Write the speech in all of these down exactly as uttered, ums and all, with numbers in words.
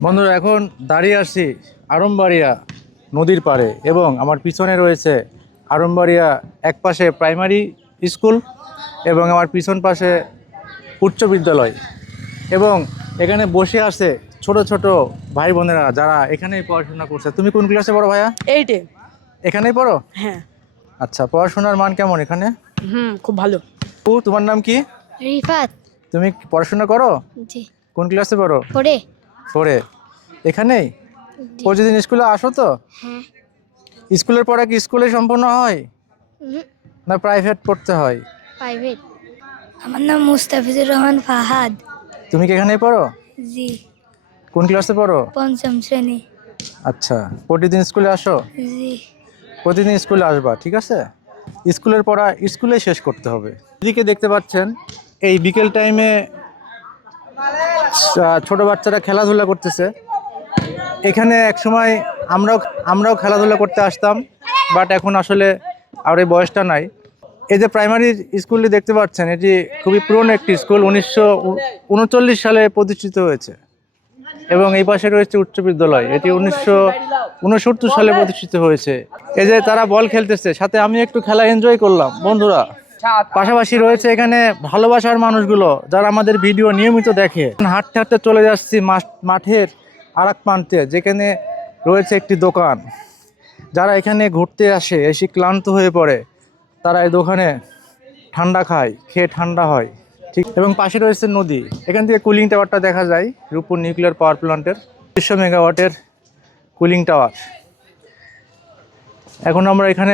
বন্ধুরা এখন দাঁড়িয়ে আছি আড়মবাড়িয়া নদীর পাড়ে এবং আমার পিছনে রয়েছে আড়মবাড়িয়া এক পাশে প্রাইমারি স্কুল এবং আমার পিছন পাশে উচ্চ বিদ্যালয় এবং এখানে বসে আছে ছোট ছোট ভাই বোনেরা যারা এখানেই পড়াশোনা করছে। তুমি কোন ক্লাসে পড়ো ভাইয়া? এইটে। এখানেই পড়ো? হ্যাঁ। আচ্ছা, পড়াশোনার মান কেমন এখানে? হুম, খুব ভালো। ও, তোমার নাম কি? রিফাত। তুমি পড়াশোনা করো? জি। কোন ক্লাসে পড়ো? পড়ে। পড়ে এখানেই জি। প্রতিদিন স্কুলে আসো তো? হ্যাঁ। স্কুলের পড়া কি স্কুলে সম্পূর্ণ হয় হুম, না প্রাইভেট পড়তে হয়? প্রাইভেট। আমার নাম মুস্তাফিজুর রহমান ফাহাদ। তুমি কি এখানেই পড়ো? জি। কোন ক্লাসে পড়ো? পঞ্চম শ্রেণী। আচ্ছা, প্রতিদিন স্কুলে আসো? জি। প্রতিদিন স্কুলে আসবা, ঠিক আছে? স্কুলের পড়া স্কুলে শেষ করতে হবে। এদিকে দেখতে পাচ্ছেন এই বিকেল টাইমে ছোট বাচ্চারা খেলাধুলা করতেছে। এখানে একসময় আমরাও আমরাও খেলাধুলা করতে আসতাম, বাট এখন আসলে আর এই বয়সটা নাই। এই যে প্রাইমারি স্কুলটি দেখতে পাচ্ছেন, এটি খুবই পুরনো একটি স্কুল, উনিশশো উনচল্লিশ সালে প্রতিষ্ঠিত হয়েছে এবং এই পাশে রয়েছে উচ্চ বিদ্যালয়, এটি উনিশশো উনসত্তর সালে প্রতিষ্ঠিত হয়েছে। এই যে তারা বল খেলতেছে, সাথে আমি একটু খেলা এনজয় করলাম বন্ধুরা। পাশাপাশি রয়েছে এখানে ভালোবাসার মানুষগুলো যারা আমাদের ভিডিও নিয়মিত দেখে। হাঁটতে হাঁটতে চলে যাচ্ছি মাঠের আর এক প্রান্তে, যেখানে রয়েছে একটি দোকান। যারা এখানে ঘুরতে আসে, এসে ক্লান্ত হয়ে পড়ে, তারা এই দোকানে ঠান্ডা খায়, খেয়ে ঠান্ডা হয়, ঠিক। এবং পাশে রয়েছে নদী, এখান থেকে কুলিং টাওয়ারটা দেখা যায়, রূপপুর নিউক্লিয়ার পাওয়ার প্ল্যান্টের দুইশো মেগাওয়াটের কুলিং টাওয়ার। এখন আমরা এখানে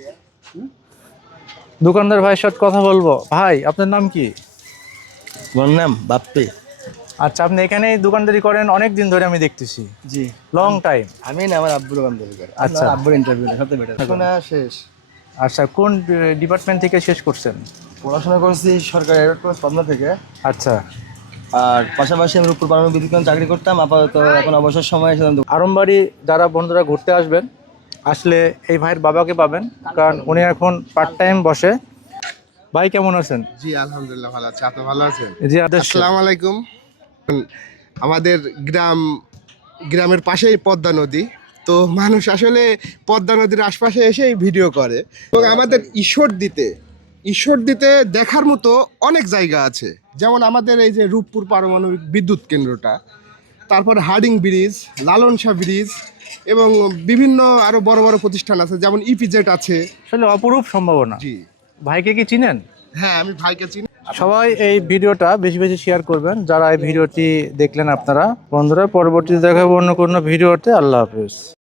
দোকানদার ভাইয়ের সাথে কথা বলবো। ভাই, আপনার নাম কি? আমার নাম বাপ্পি। আচ্ছা, আপনি এখানেই দোকানদারি করেন অনেক দিন ধরে আমি দেখতেছি। জি, লং টাইম। আমি না, আমার আব্বুর দোকানদারি করে। আচ্ছা। আচ্ছা, আব্বুর ইন্টারভিউ না সবচেয়ে বেটার। এখন শেষ। আচ্ছা, কোন ডিপার্টমেন্ট থেকে শেষ করছেন? পড়াশোনা করছি সরকারি এয়ারপোর্ট কলেজ পাবনা থেকে। আচ্ছা। আর পাশাপাশি আমি রূপপুর পারমাণবিক বিদ্যুৎ কেন্দ্রে চাকরি করতাম। আপাতত এখন অবসর সময় এসে আড়মবাড়ি যারা বন্ধুরা ঘুরতে আসবেন, আসলে এই ভাইয়ের বাবাকে পাবেন, কারণ উনি এখন পার্ট টাইম বসে। ভাই, কেমন আছেন? জি, আলহামদুলিল্লাহ ভালো আছি। আপনি ভালো আছেন? জি, আদর্শ। আসসালামু আলাইকুম। আমাদের গ্রাম গ্রামের পাশেই পদ্মা নদী, তো মানুষ আসলে পদ্মা নদীর আশপাশে এসেই ভিডিও করে। এবং আমাদের ঈশ্বর দিতে ঈশ্বর দিতে দেখার মতো অনেক জায়গা আছে, যেমন আমাদের এই যে রূপপুর পারমাণবিক বিদ্যুৎ কেন্দ্রটা, তারপর Hardinge bridge, Lalon Shah bridge এবং বিভিন্ন আরো বড় বড় প্রতিষ্ঠান আছে, যেমন ইপিজেড আছে। আসলে অপরূপ সম্ভাবনা। জি। ভাইকে কি চিনেন? হ্যাঁ, আমি ভাইকে চিনি। সবাই এই ভিডিওটা বেশি বেশি শেয়ার করবেন যারা এই ভিডিওটি দেখলেন আপনারা। বন্ধুরা, পরবর্তীতে দেখাবো অন্য কোনো ভিডিওতে। আল্লাহ হাফেজ।